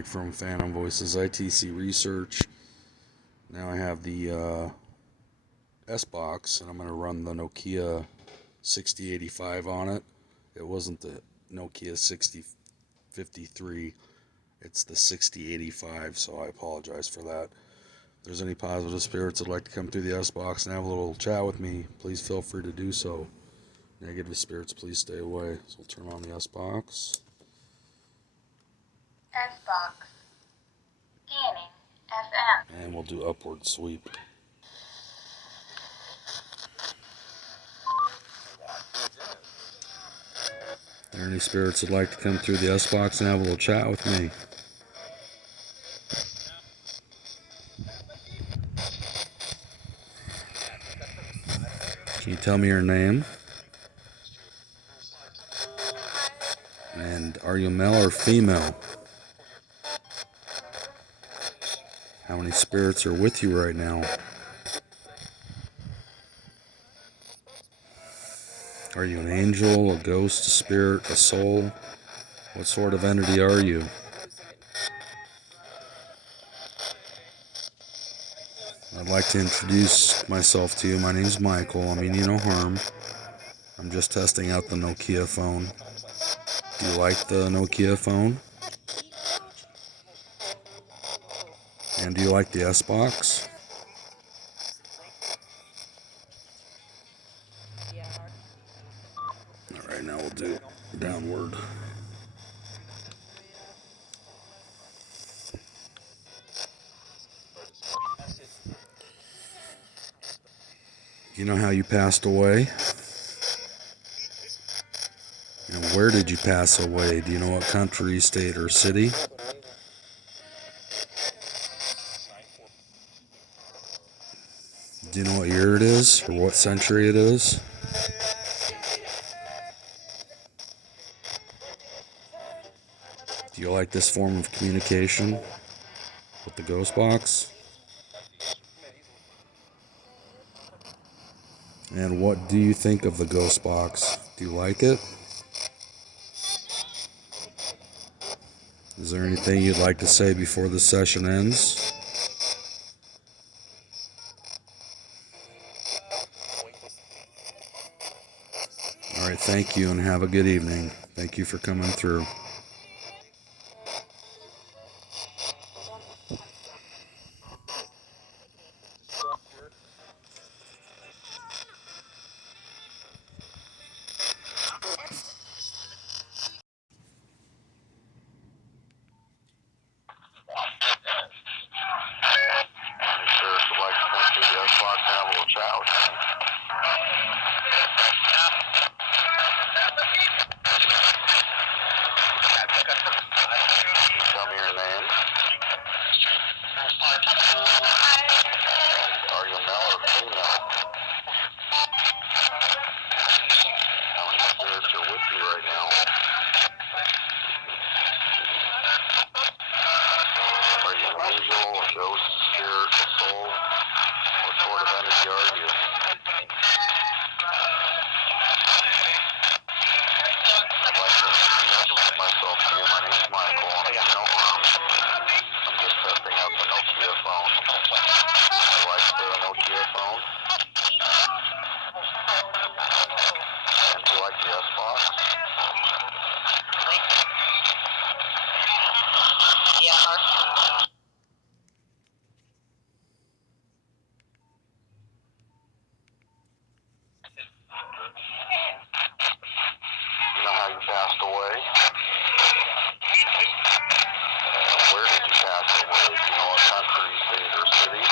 Mike from Phantom Voices ITC Research. Now I have the Sbox, and I'm going to run the Nokia 6085 on it. It wasn't the Nokia 6053, it's the 6085, so I apologize for that. If there's any positive spirits that'd like to come through the Sbox and have a little chat with me, please feel free to do so. Negative spirits, please stay away. So we'll turn on the Sbox. Sbox. Scanning FM. And we'll do upward sweep. Are there any spirits that'd like to come through the Sbox and have a little chat with me? Can you tell me your name? And are you male or female? How many spirits are with you right now? Are you an angel, a ghost, a spirit, a soul? What sort of entity are you? I'd like to introduce myself to you. My name's Michael. I mean you no harm. I'm just testing out the Nokia phone. Do you like the Nokia phone? And do you like the Sbox? Alright, now we'll do downward. You know how you passed away? And where did you pass away? Do you know what country, state, or city? Do you know what year it is, or what century it is? Do you like this form of communication with the ghost box? And what do you think of the ghost box? Do you like it? Is there anything you'd like to say before the session ends? Alright, thank you and have a good evening. Thank you for coming through. Tell me your name. Are you male or female? How many spirits are with you right now? Are you an angel, a ghost, a spirit, a soul? What sort of energy are you? I'd like to introduce myself to you. My name's Michael. I'm just testing out the Nokia phone. You like the Nokia phone? And do you like the Sbox? You know how you passed away? Where did you pass away? Do you know what country, state, or city?